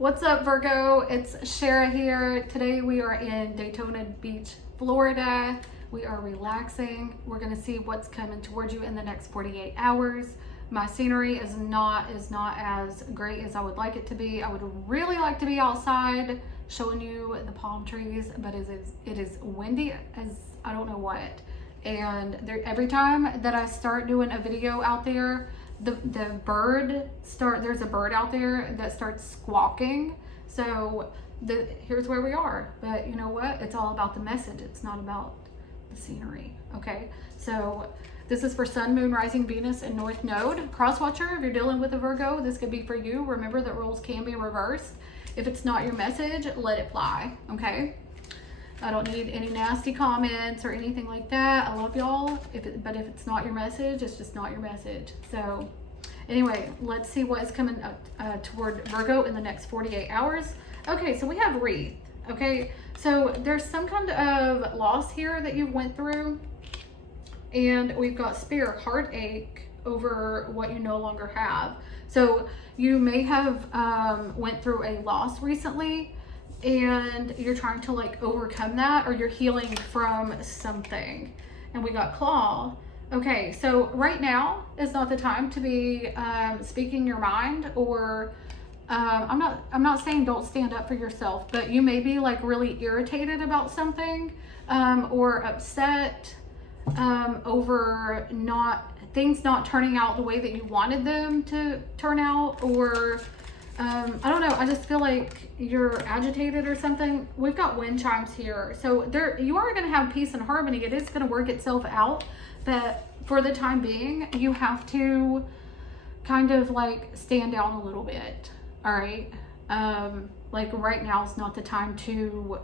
What's up, Virgo? It's Shara here. Today we are in Daytona Beach, Florida. We are relaxing. We're going to see what's coming towards you in the next 48 hours. My scenery is not as great as I would like it to be. I would really like to be outside showing you the palm trees, but it is windy as I don't know what. And every time that I start doing a video out there, there's a bird out there that starts squawking. So here's where we are. But you know what? It's all about the message. It's not about the scenery. Okay. So this is for Sun, Moon, Rising, Venus, and North Node. Crosswatcher, if you're dealing with a Virgo, this could be for you. Remember that roles can be reversed. If it's not your message, let it fly. Okay. I don't need any nasty comments or anything like that. I love y'all. But if it's not your message, it's just not your message. So anyway, let's see what is coming up toward Virgo in the next 48 hours. Okay, so we have wreath. Okay, so there's some kind of loss here that you went through. And we've got spirit, heartache over what you no longer have. So you may have went through a loss recently, and you're trying to like overcome that, or you're healing from something. And we got claw. Okay, so right now is not the time to be speaking your mind, or I'm not saying don't stand up for yourself, but you may be like really irritated about something or upset over things not turning out the way that you wanted them to turn out, or I don't know, I just feel like you're agitated or something. We've got wind chimes here. So you are going to have peace and harmony. It is going to work itself out. But for the time being, you have to kind of like stand down a little bit. All right. Like right now is not the time to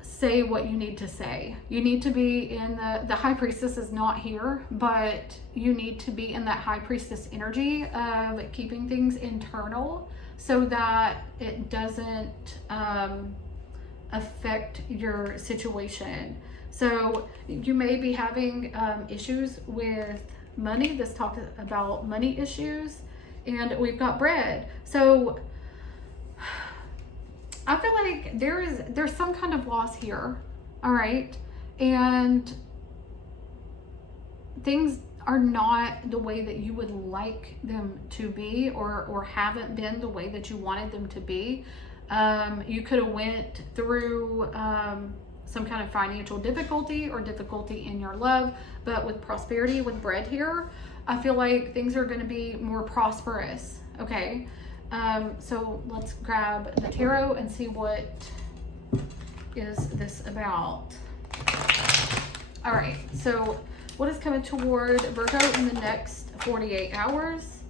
say what you need to say. You need to be in the high priestess is not here, but you need to be in that high priestess energy of keeping things internal so that it doesn't affect your situation. So you may be having issues with money. This talks about money issues, and we've got bread. So I feel like there's some kind of loss here, all right? And things are not the way that you would like them to be, or haven't been the way that you wanted them to be. You could have went through some kind of financial difficulty or difficulty in your love, but with prosperity, with bread here, I feel like things are going to be more prosperous, okay? So let's grab the tarot and see what is this about. All right, so what is coming toward Virgo in the next 48 hours?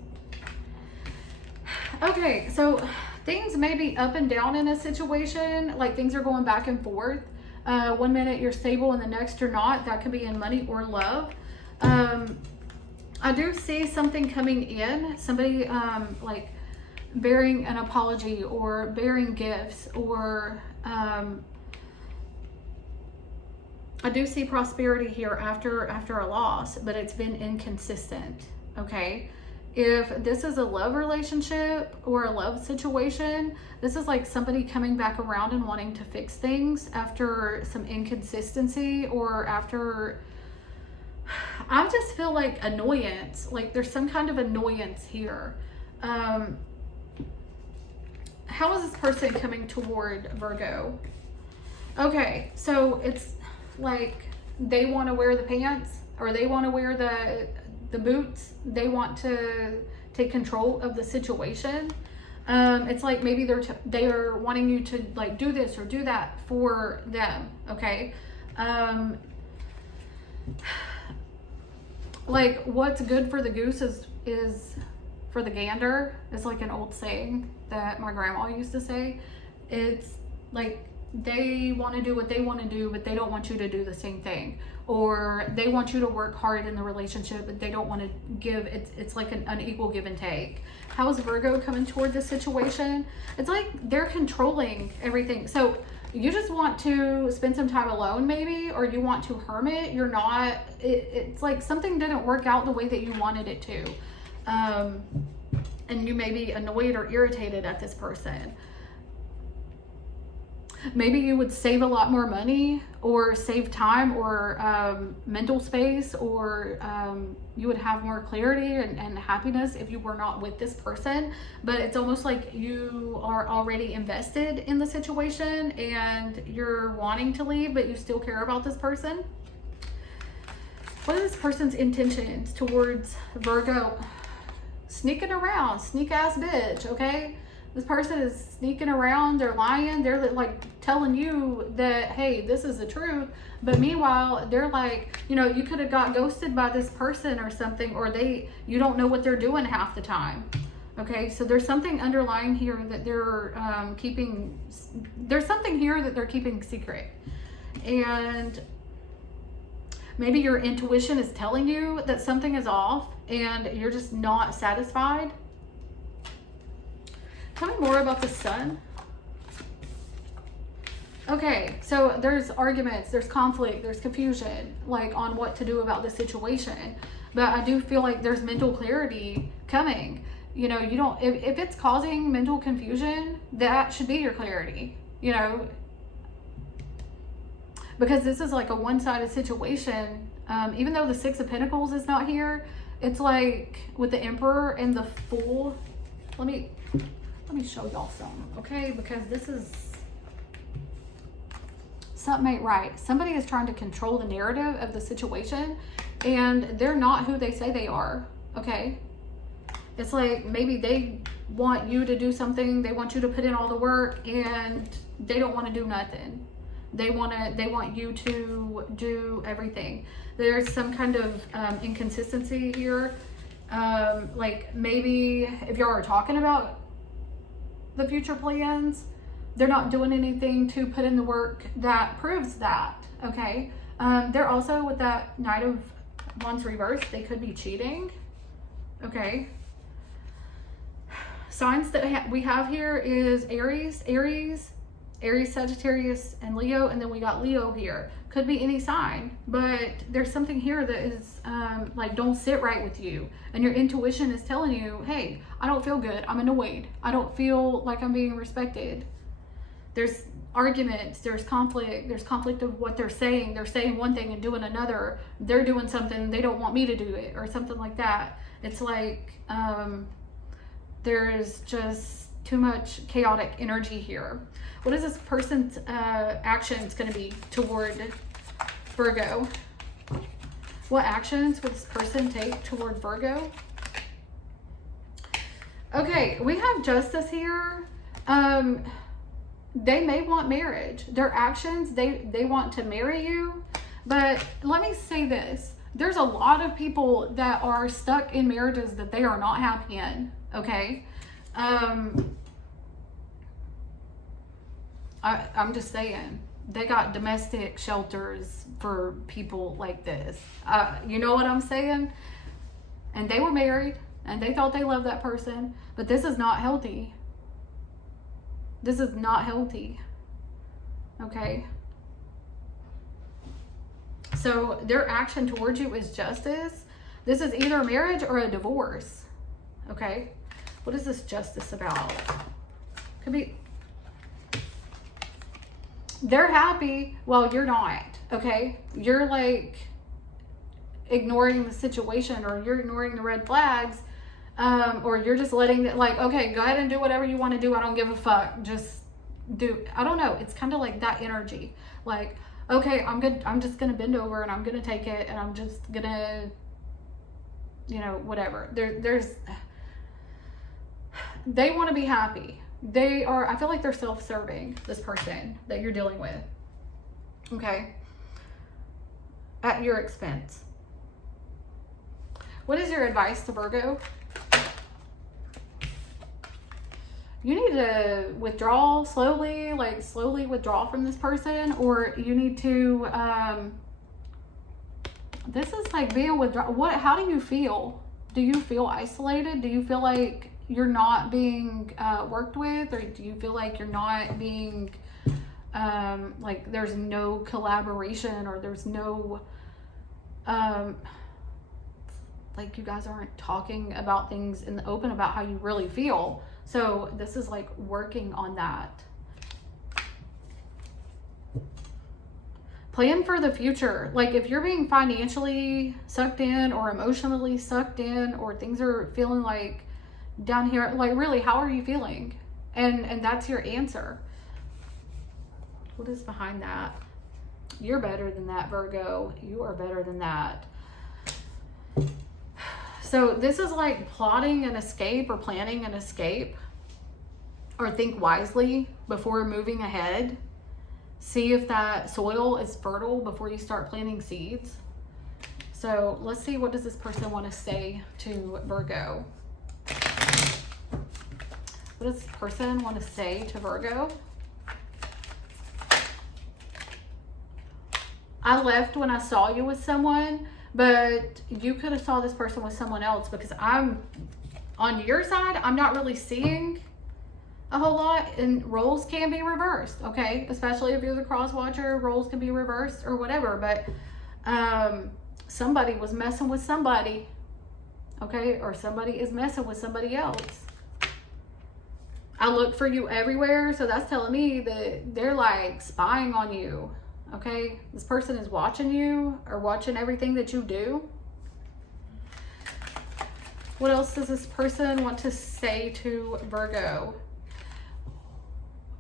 Okay, so things may be up and down in a situation, like things are going back and forth. 1 minute you're stable and the next you're not. That could be in money or love. I do see something coming in, somebody like bearing an apology or bearing gifts, or I do see prosperity here after a loss, but it's been inconsistent. Okay, if this is a love relationship or a love situation, this is like somebody coming back around and wanting to fix things after some inconsistency, or after, I just feel like annoyance, like there's some kind of annoyance here. How is this person coming toward Virgo? Okay, so it's like they want to wear the pants, or they want to wear the boots. They want to take control of the situation. It's like maybe they are wanting you to like do this or do that for them. Okay. Like what's good for the goose is for the gander. It's like an old saying that my grandma used to say. It's like they want to do what they want to do, but they don't want you to do the same thing. Or they want you to work hard in the relationship, but they don't want to give. It's like an unequal give and take. How is Virgo coming toward this situation? It's like they're controlling everything. So you just want to spend some time alone maybe, or you want to hermit. You're not, it's like something didn't work out the way that you wanted it to. and you may be annoyed or irritated at this person. Maybe you would save a lot more money or save time or mental space, or you would have more clarity and happiness if you were not with this person. But it's almost like you are already invested in the situation and you're wanting to leave, but you still care about this person. What are this person's intentions towards Virgo? Sneaking around, sneak ass bitch, okay? This person is sneaking around, they're lying, they're like telling you that, hey, this is the truth. But meanwhile, they're like, you know, you could have got ghosted by this person or something, or you don't know what they're doing half the time. Okay, so there's something underlying here that they're keeping, there's something here that they're keeping secret. And maybe your intuition is telling you that something is off and you're just not satisfied. Tell me more about the sun. Okay, so there's arguments, there's conflict, there's confusion, like on what to do about the situation. But I do feel like there's mental clarity coming. You know, you don't, if it's causing mental confusion, that should be your clarity, you know, because this is like a one-sided situation. Even though the Six of Pentacles is not here, it's like with the Emperor and the Fool. Let me show y'all something, okay? Because this is, something ain't right. Somebody is trying to control the narrative of the situation and they're not who they say they are, okay? It's like maybe they want you to do something, they want you to put in all the work, and they don't want to do nothing. They want you to do everything. There's some kind of inconsistency here. Like maybe if y'all are talking about the future plans, they're not doing anything to put in the work that proves that, okay? They're also, with that Knight of Wands reversed, they could be cheating, okay? Signs that we have here is Aries, Sagittarius, and Leo, and then we got Leo here. Could be any sign, but there's something here that is like don't sit right with you, and your intuition is telling you, hey, I don't feel good, I'm annoyed, I don't feel like I'm being respected. There's arguments, there's conflict of what they're saying. They're saying one thing and doing another. They're doing something, they don't want me to do it, or something like that. It's like there's just too much chaotic energy here. What is this person's actions going to be toward Virgo? What actions would this person take toward Virgo? Okay, we have Justice here. They may want marriage. Their actions, they want to marry you. But let me say this. There's a lot of people that are stuck in marriages that they are not happy in, okay? I'm just saying, they got domestic shelters for people like this. You know what I'm saying? And they were married and they thought they loved that person, but this is not healthy. This is not healthy, okay? So their action towards you is justice. This is either marriage or a divorce, okay? What is this justice about? Could be, they're happy while you're not, okay? You're like ignoring the situation, or you're ignoring the red flags, or you're just letting it, like, okay, go ahead and do whatever you want to do. I don't give a fuck. Just do, I don't know. It's kind of like that energy. Like, okay, I'm good. I'm just going to bend over and I'm going to take it, and I'm just going to, you know, whatever. They want to be happy. They are, I feel like they're self-serving, this person that you're dealing with, okay, at your expense. What is your advice to Virgo? You need to withdraw slowly, like slowly withdraw from this person, or you need to, this is like being withdrawn. How do you feel? Do you feel isolated? Do you feel like you're not being worked with, or do you feel like you're not being, like there's no collaboration, or there's no, like you guys aren't talking about things in the open about how you really feel. So this is like working on that. Plan for the future. Like if you're being financially sucked in or emotionally sucked in, or things are feeling like down here, like really, how are you feeling? And that's your answer. What is behind that? You're better than that, Virgo. You are better than that. So this is like plotting an escape or planning an escape, or think wisely before moving ahead. See if that soil is fertile before you start planting seeds. So let's see, what does this person want to say to Virgo? What does this person want to say to Virgo? I left when I saw you with someone, but you could have saw this person with someone else, because I'm on your side. I'm not really seeing a whole lot, and roles can be reversed, okay? Especially if you're the cross watcher, roles can be reversed or whatever, but somebody was messing with somebody, okay? Or somebody is messing with somebody else. I look for you everywhere, so that's telling me that they're like spying on you, okay? This person is watching you, or watching everything that you do. What else does this person want to say to Virgo?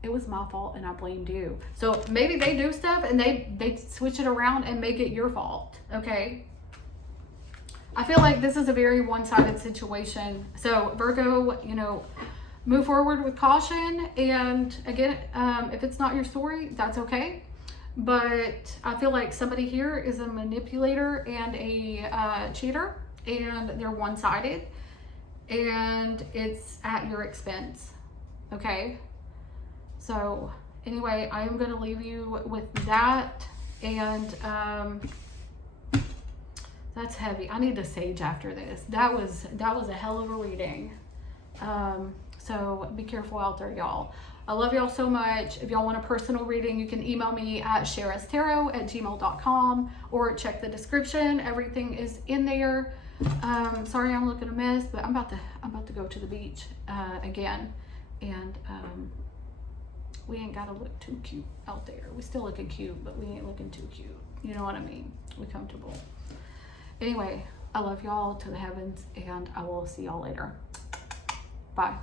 It was my fault and I blamed you. So maybe they do stuff and they switch it around and make it your fault, okay? I feel like this is a very one-sided situation. So Virgo, you know, move forward with caution. And again, if it's not your story, that's okay. But I feel like somebody here is a manipulator and a cheater, and they're one-sided, and it's at your expense, okay? So anyway, I am going to leave you with that. And that's heavy. I need a sage after this. That was a hell of a reading. So be careful out there, y'all. I love y'all so much. If y'all want a personal reading, you can email me at sharastarot@gmail.com, or check the description. Everything is in there. Sorry I'm looking a mess, but I'm about to go to the beach again, and we ain't gotta look too cute out there. We still looking cute, but we ain't looking too cute. You know what I mean? We comfortable. Anyway, I love y'all to the heavens, and I will see y'all later. Bye.